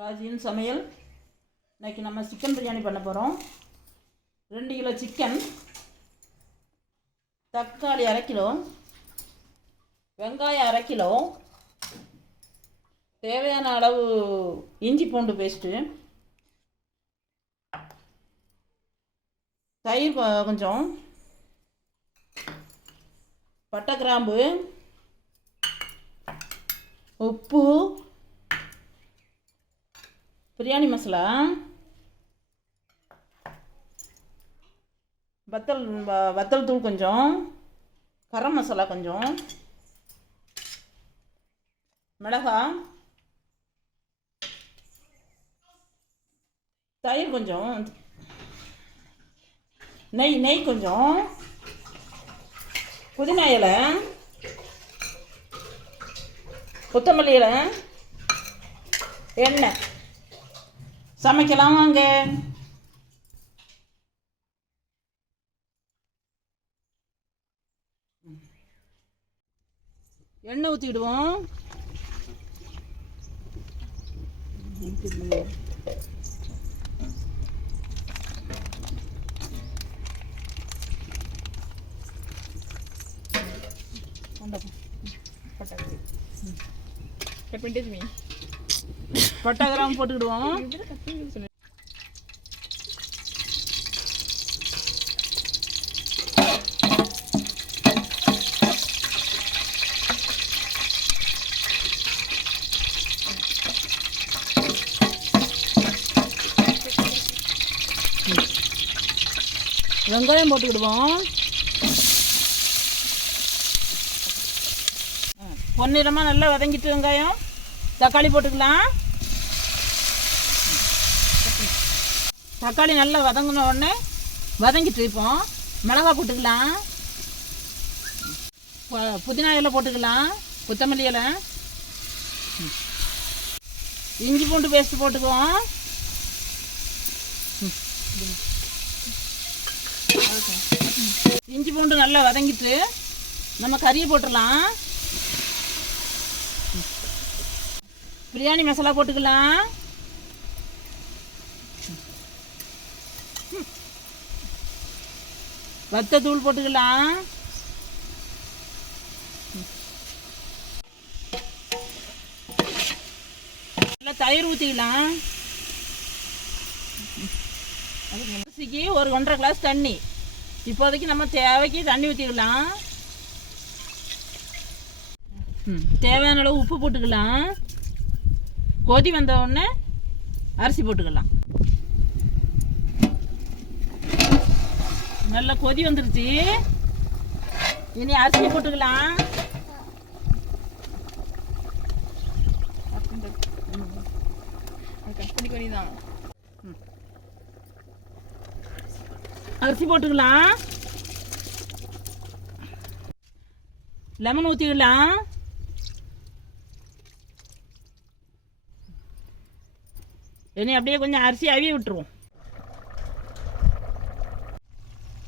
ராஜியின் சமையல். இன்றைக்கி நம்ம சிக்கன் பிரியாணி பண்ண போகிறோம் ரெண்டு கிலோ சிக்கன் தக்காளி அரை கிலோ வெங்காயம் அரை கிலோ தேவையான அளவு இஞ்சி பூண்டு பேஸ்ட்டு தயிர் கொஞ்சம் பட்டை கிராம்பு உப்பு பிரியாணி மசாலா. வத்தல் வ- வத்தல் தூள் கொஞ்சம். கரம் மசாலா கொஞ்சம். மிளகா. தயிர் கொஞ்சம். நெய் நெய் கொஞ்சம். புதினா இலை. கொத்தமல்லி இலை. எண்ணெய். சமைக்கலாம் வாங்க எண்ணெய் ஊற்றிடுவோம் கட் பண்ணிட்டே பட்டை போட்டுக்கிடுவோம். வெங்காயம் போட்டுக்கிடுவோம். பொன்னிறமாக நல்லா வதங்கிட்டு வெங்காயம். தக்காளி போட்டுக்கலாம். தக்காளி நல்லா வதங்கின உடனே வதங்கிட்டு இருப்போம் மிளகா போட்டுக்கலாம். புதினா இலை போட்டுக்கலாம். கொத்தமல்லி இலை. இஞ்சி பூண்டு பேஸ்ட் போட்டுக்குவோம். இஞ்சி பூண்டு நல்லா வதங்கிட்டு நம்ம கறியை போட்டுடலாம். பிரியாணி மசாலா போட்டுக்கலாம். வத்த தூள் போட்டுக்கலாம். நல்லா தயிர் ஊற்றிக்கலாம் அரிசிக்கு ஒரு ஒன்றரை கிளாஸ் தண்ணி. இப்போதைக்கு நம்ம தேவைக்கு தண்ணி ஊற்றிக்கலாம் தேவையான அளவு உப்பு போட்டுக்கலாம். கொதி வந்த உடனே அரிசி போட்டுக்கலாம். நல்லா கொதி வந்துருச்சு. இனி அரிசி போட்டுக்கலாம். பண்ணி அரிசி போட்டுக்கலாம். லெமன் ஊற்றிக்கலாம் இனி அப்படியே கொஞ்சம் அரிசி அவிய விட்டுருவோம்.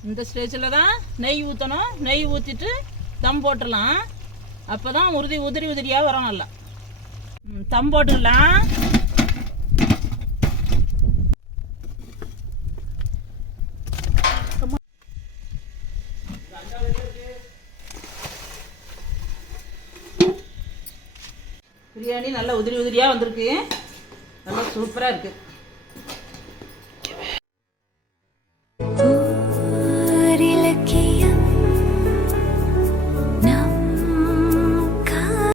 இந்த ஸ்டேஜில் தான் நெய் ஊற்றணும் நெய் ஊற்றிட்டு தம் போட்டுடலாம். அப்போ தான் உறுதி உதிரி உதிரியாக வரும் நல்லா. தம் போட்டுடலாம். பிரியாணி நல்லா உதிரி உதிரியாக வந்திருக்கு. நல்லா சூப்பராக இருக்குது